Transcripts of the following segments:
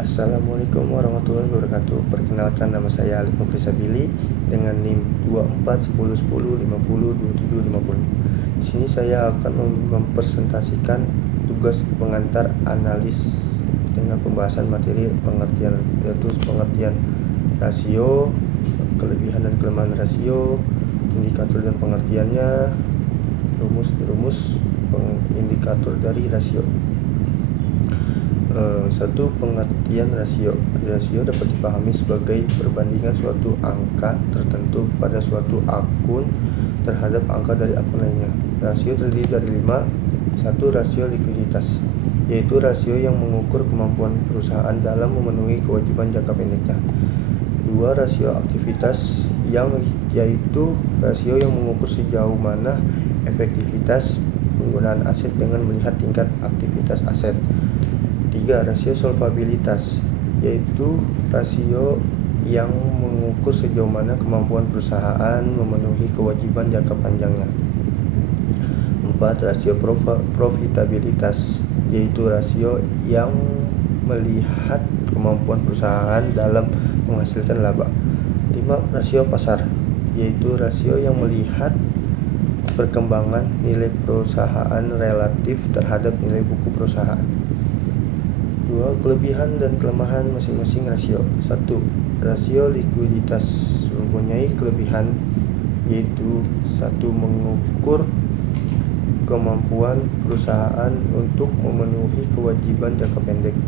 Assalamualaikum warahmatullahi wabarakatuh. Perkenalkan, nama saya Alif Mukrisabili dengan NIM 241010502750. Di sini saya akan mempresentasikan tugas pengantar analis dengan pembahasan materi pengertian, yaitu pengertian rasio, kelebihan dan kelemahan rasio, indikator dan pengertiannya, rumus indikator dari rasio. Satu, pengertian rasio. Rasio dapat dipahami sebagai perbandingan suatu angka tertentu pada suatu akun terhadap angka dari akun lainnya. Rasio terdiri dari 5. Satu, rasio likuiditas, yaitu rasio yang mengukur kemampuan perusahaan dalam memenuhi kewajiban jangka pendeknya. 2, rasio aktivitas, yaitu rasio yang mengukur sejauh mana efektivitas penggunaan aset dengan melihat tingkat aktivitas aset. 3, rasio solvabilitas, yaitu rasio yang mengukur sejauh mana kemampuan perusahaan memenuhi kewajiban jangka panjangnya. 4, rasio profitabilitas, yaitu rasio yang melihat kemampuan perusahaan dalam menghasilkan laba. 5, rasio pasar, yaitu rasio yang melihat perkembangan nilai perusahaan relatif terhadap nilai buku perusahaan. 2, kelebihan dan kelemahan masing-masing rasio. 1, rasio likuiditas mempunyai kelebihan, yaitu 1, mengukur kemampuan perusahaan untuk memenuhi kewajiban jangka pendek.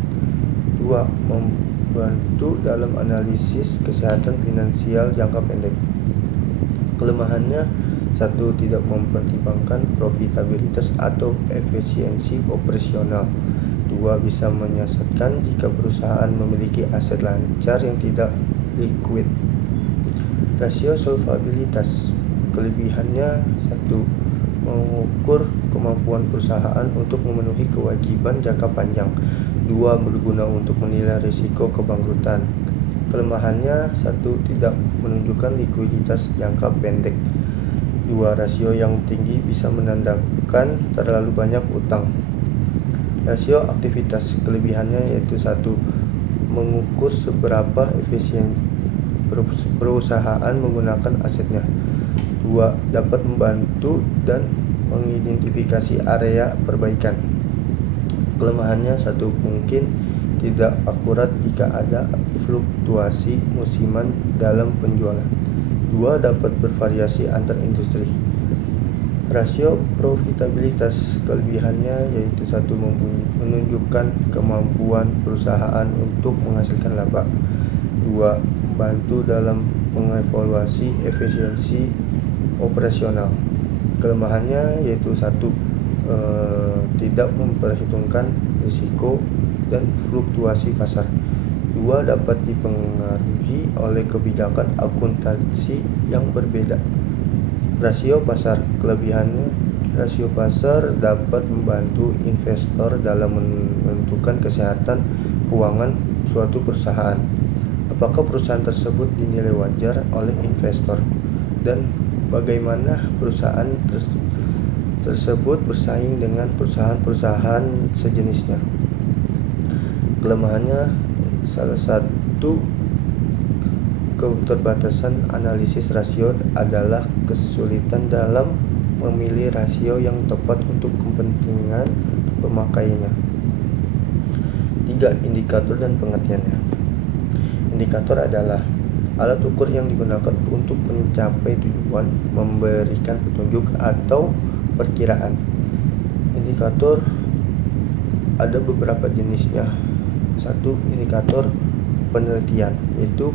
2, membantu dalam analisis kesehatan finansial jangka pendek. Kelemahannya: 1, tidak mempertimbangkan profitabilitas atau efisiensi operasional. 2, bisa menyesatkan jika perusahaan memiliki aset lancar yang tidak likuid. Rasio solvabilitas, kelebihannya: 1, mengukur kemampuan perusahaan untuk memenuhi kewajiban jangka panjang. 2, berguna untuk menilai risiko kebangkrutan. Kelemahannya: 1, tidak menunjukkan likuiditas jangka pendek. 2, rasio yang tinggi bisa menandakan terlalu banyak utang. Rasio aktivitas, kelebihannya yaitu 1, mengukur seberapa efisien perusahaan menggunakan asetnya. 2, dapat membantu dan mengidentifikasi area perbaikan. Kelemahannya: 1, mungkin tidak akurat jika ada fluktuasi musiman dalam penjualan. 2, dapat bervariasi antar industri. Rasio profitabilitas, kelebihannya yaitu 1, menunjukkan kemampuan perusahaan untuk menghasilkan laba. 2, membantu dalam mengevaluasi efisiensi operasional. Kelemahannya yaitu 1, tidak memperhitungkan risiko dan fluktuasi pasar. 2, dapat dipengaruhi oleh kebijakan akuntansi yang berbeda. Rasio pasar, kelebihannya: rasio pasar dapat membantu investor dalam menentukan kesehatan keuangan suatu perusahaan. Apakah perusahaan tersebut dinilai wajar oleh investor, dan bagaimana perusahaan tersebut bersaing dengan perusahaan-perusahaan sejenisnya. Kelemahannya: salah satu keterbatasan analisis rasio adalah kesulitan dalam memilih rasio yang tepat untuk kepentingan pemakaiannya. 3, indikator dan pengertiannya. Indikator adalah alat ukur yang digunakan untuk mencapai tujuan, memberikan petunjuk atau perkiraan. Indikator ada beberapa jenisnya. 1, indikator penelitian, yaitu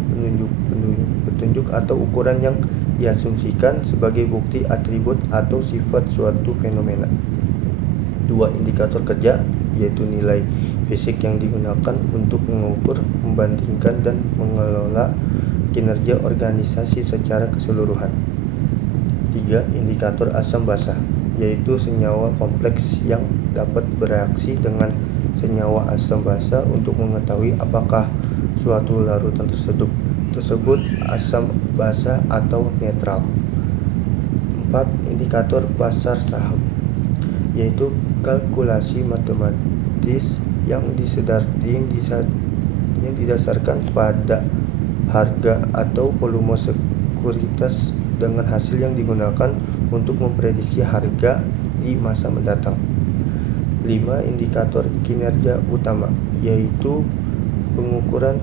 petunjuk atau ukuran yang diasumsikan sebagai bukti atribut atau sifat suatu fenomena. 2, indikator kerja, yaitu nilai fisik yang digunakan untuk mengukur, membandingkan, dan mengelola kinerja organisasi secara keseluruhan. 3, indikator asam basa, yaitu senyawa kompleks yang dapat bereaksi dengan senyawa asam basa untuk mengetahui apakah suatu larutan tersebut asam basa atau netral. 4, indikator pasar saham, yaitu kalkulasi matematis yang yang didasarkan pada harga atau volume sekuritas dengan hasil yang digunakan untuk memprediksi harga di masa mendatang. 5. Indikator kinerja utama, yaitu pengukuran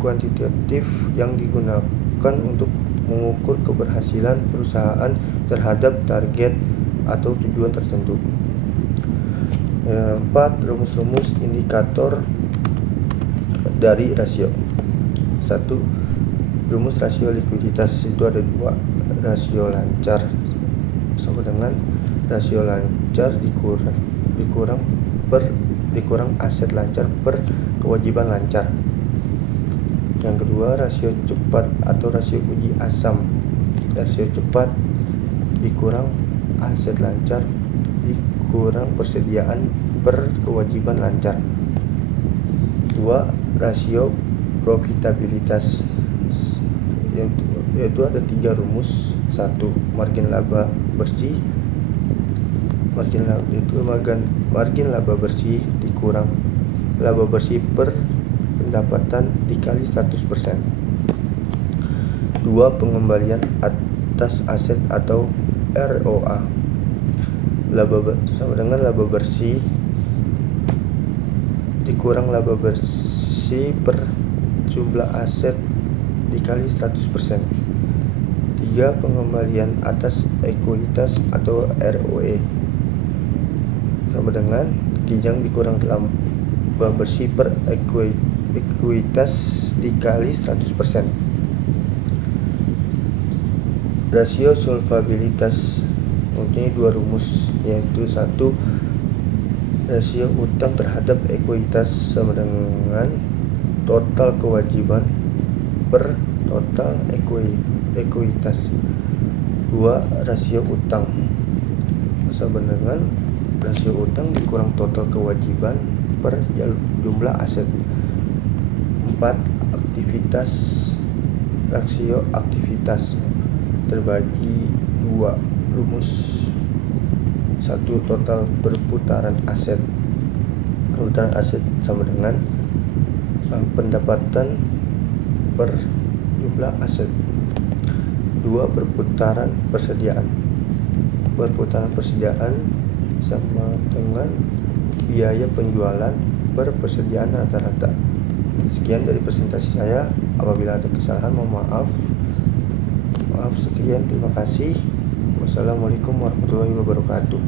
kuantitatif yang digunakan untuk mengukur keberhasilan perusahaan terhadap target atau tujuan tertentu. 4. Rumus-rumus indikator dari rasio. 1. Rumus rasio likuiditas itu ada 2. Rasio lancar sama dengan rasio lancar dikurang aset lancar per kewajiban lancar. Yang kedua, rasio cepat atau rasio uji asam. Rasio cepat dikurang aset lancar dikurang persediaan per kewajiban lancar. 2. Rasio profitabilitas, yaitu ada 3 rumus. 1. Margin laba bersih. Margin laba bersih dikurang laba bersih per pendapatan dikali 100%. 2. Pengembalian atas aset atau ROA. Sama dengan laba bersih dikurang laba bersih per jumlah aset dikali 100%. 3. Pengembalian atas ekuitas atau ROE sama dengan kijang dikurang laba bersih per ekuitas dikali 100%. Rasio solvabilitas mempunyai 2 rumus, yaitu 1. Rasio utang terhadap ekuitas sama dengan total kewajiban per total ekuitas. 2. Rasio utang sama dengan rasio utang dikurang total kewajiban per jumlah aset. 4. Rasio aktivitas terbagi 2 rumus. 1. Total perputaran aset sama dengan pendapatan per jumlah aset. 2. Perputaran persediaan sama dengan biaya penjualan per persediaan rata-rata. Sekian dari presentasi saya. Apabila ada kesalahan mohon maaf. Sekian, terima kasih. Wassalamualaikum warahmatullahi wabarakatuh.